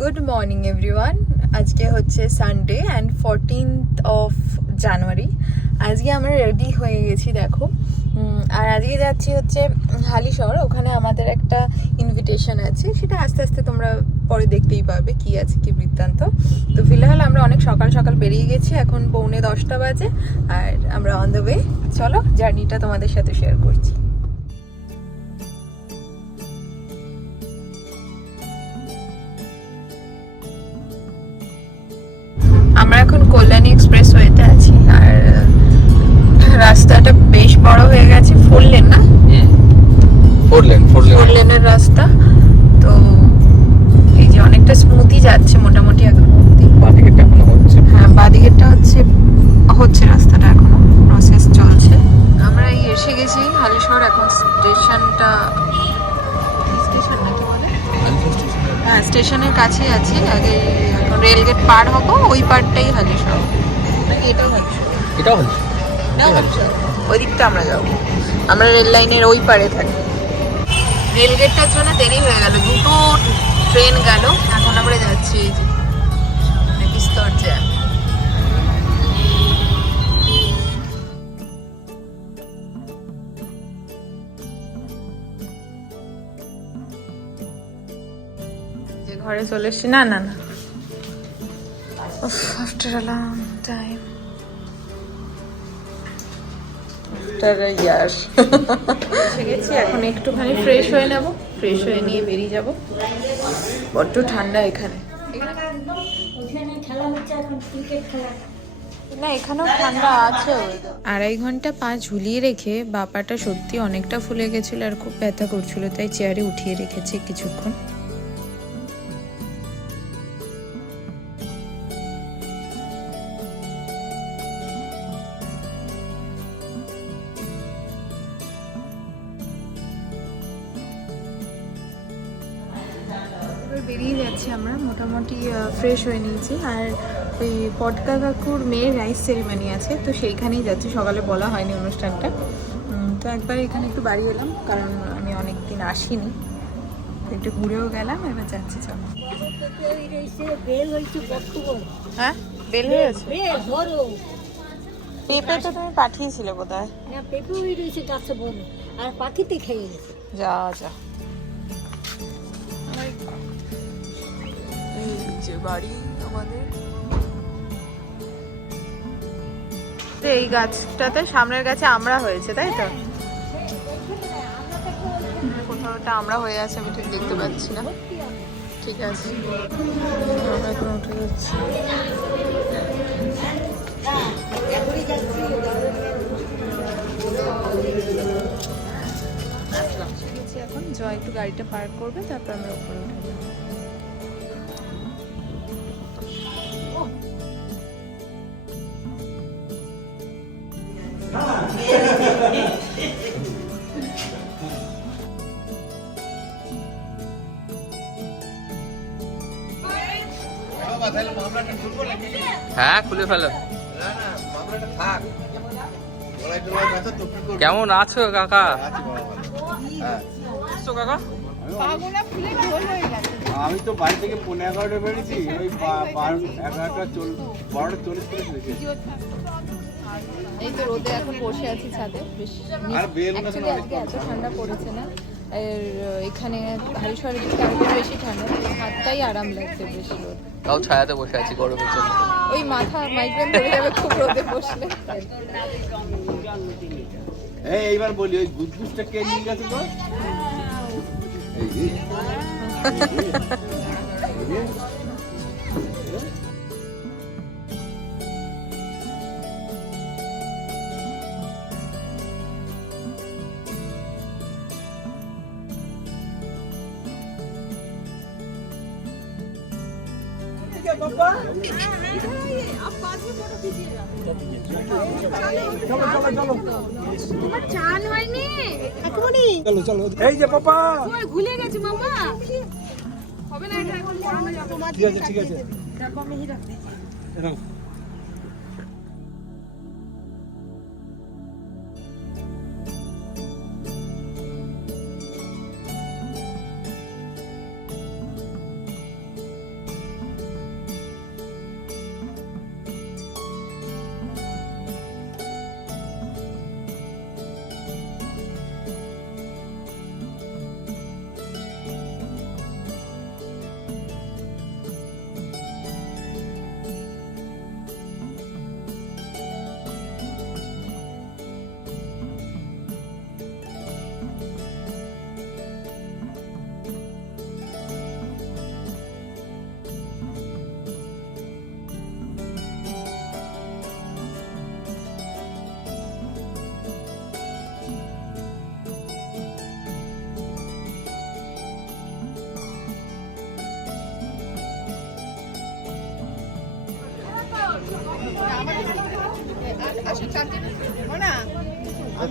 Good morning everyone. আজকে হচ্ছে Sunday and 14th of January. আজকে আমরা রেডি হয়ে গেছি দেখো। আর আজকে যাচ্ছি হচ্ছে হালিশহর। ওখানে আমাদের একটা ইনভিটেশন আছে, সেটা আস্তে আস্তে তোমরা পরে দেখতেই পারবে কি আছে কি বৃত্তান্ত। তো ফিলহাল আমরা অনেক সকাল সকাল বেরিয়ে গেছি, এখন 9:45 বাজে আর আমরা অন দ্য ওয়ে। চলো জার্নিটা তোমাদের সাথে শেয়ার করছি। আমরা এখন কল্যাণী এক্সপ্রেস ওয়েতে আছি আর রাস্তাটা বেশ বড় হয়ে গেছে, 4 লেন না? 4 লেনের রাস্তা। তো এই যে অনেকটা স্মুথই যাচ্ছে মোটামুটি এখন অবধি। বাদিকেরটা এখনো হচ্ছে। হ্যাঁ, বাদিকেরটা হচ্ছে রাস্তাটা এখনো প্রসেস চলছে। আমরা এই এসে গেছি হালিশহর। এখন স্টেশনটা স্টেশন নাকি বলে? হ্যাঁ, স্টেশনের কাছেই আছি। আগে এখন রেলগেট পার হবো, ওই পারটাই হালিশহর নাকি এটাও হালিশহর? এটাও হচ্ছে। ওই দিকটা আমরা যাবো। আমরা রেল লাইনের ওই পারে থাকি। রেলগেটটার জন্য দেরি হয়ে গেল, দুটো ট্রেন গেল। এখন আমরা যাচ্ছি এই যে বিস্তর জ্যাম। যে ঘরে চলে এসছি। না না না, আফটার আ লং টাইম, এসে গেছি। এখন একটুখানি ফ্রেশ হয়ে নেব, ফ্রেশ হয়ে নিয়ে বেরিয়ে যাব। বড্ড ঠান্ডা এখানে। না, এখানেও ঠান্ডা আছে। 2.5 ঘন্টা পা ঝুলিয়ে রেখে বাপাটা সত্যি অনেকটা ফুলে গেছিল আর খুব ব্যথা করছিল, তাই চেয়ারে উঠিয়ে রেখেছি কিছুক্ষণ। বেরিয়ে যাচ্ছি আমরা, মোটামুটি ফ্রেশ হয়ে নিয়েছি। আর ওই পটকা কাকুর মেয়ের রাইস সেরিমনি আছে, তো সেইখানেই যাচ্ছি। সকালে বলা হয়নি অনুষ্ঠানটা, তো একবার এখানে একটু বাড়ি এলাম, কারণ আমি অনেক দিন আসিনি, একটু ঘুরেও গেলাম। এবার যাচ্ছি। চলো। হ্যাঁ, বেল হয়ে গেছে। পেঁপে তো তুমি পাঠিয়েছিলে বোধ হয়। আর পাখিতে খেয়ে গেছে। যা যা। এই যে বাড়ি আমাদের। এই গাছটাতে, সামনের গাছে আমরা হয়েছে, তাই তো? কোথাওটা আমরা হয়ে আছে, আমি ঠিক দেখতে পাচ্ছি না। ঠিক আছে, আমরা এখন উঠে যাচ্ছি। এখন জয় একটু গাড়িটা পার্ক করবে, তারপর আমরা উপরে উঠে যাবো। হ্যাঁ, খুলে ফেলো। কেমন আছো কাকা? কাকা আমি তো বাড়ি থেকে 11:30 বেরিয়েছি, ওই 11:40 করে ফিরেছি। এই তো রোদে এখন বসে আছি ছাদে। বেশ actually আজকে এত ঠান্ডা পড়েছে না, আর এখানে হালিশহরের দিকে আরো বেশি ঠান্ডা, ছাদটাই আরাম লাগছে। বেশি রোদ, তাও ছায়াতে বসে আছি গরমের জন্য। ওই মাথা মাইগ্রেন ধরে যাবে খুব রোদে বসলে। এইবার বলি, ওই গুজগুজটা কে নিয়ে গেছে তো? তোমার চান হয়নি এখনই? চলো চলো, এই যে পাপা। ভুলে গেছি মামা। হবে না, এটা এখন পড়ানো যাবে। ঠিক আছে ঠিক আছে। দেখো আমি হিরা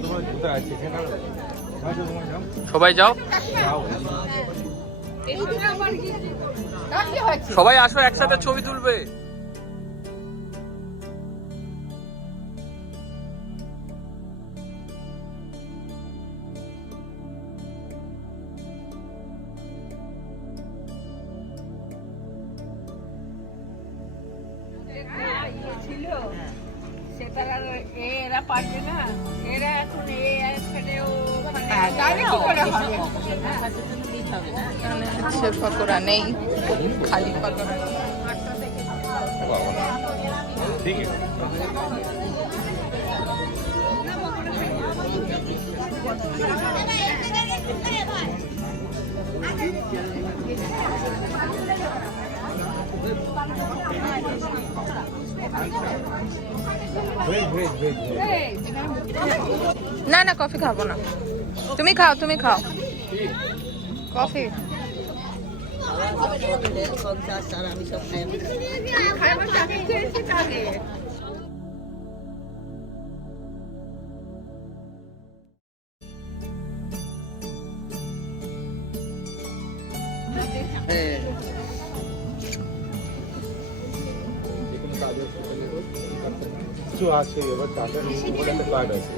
তোমার কোথায় আছে সেখানে তোমার যাও সবাই যাও, যাও সবাই আসো একসাথে ছবি তুলবে। সেটা আর এরা পারবে না, এরা এখন এখানেও হচ্ছে পকোড়া নেই, খালি পকোড়া। ঠিক আছে ভেজ ভেজ ভেজ না না, কফি খাবো না, তুমি খাও, তুমি খাও কফি। কিছু আছে এবার তাদের উপরে একটা কার্ড আছে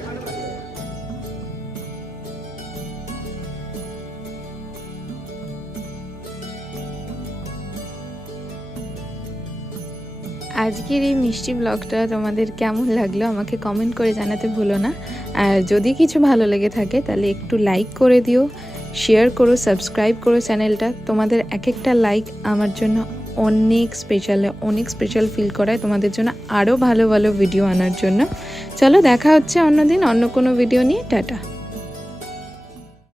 আজকের এই মিষ্টি ব্লগটা তোমাদের কেমন লাগলো আমাকে কমেন্ট করে জানাতে ভুলো না। আর যদি কিছু ভালো লেগে থাকে তাহলে একটু লাইক করে দিও, শেয়ার করো, সাবস্ক্রাইব করো চ্যানেলটা। তোমাদের এক একটা লাইক আমার জন্য অনেক স্পেশাল ফিল করায়, তোমাদের জন্য আরও ভালো ভালো ভিডিও আনার জন্য। চলো দেখা হচ্ছে অন্যদিন অন্য কোনো ভিডিও নিয়ে। টাটা।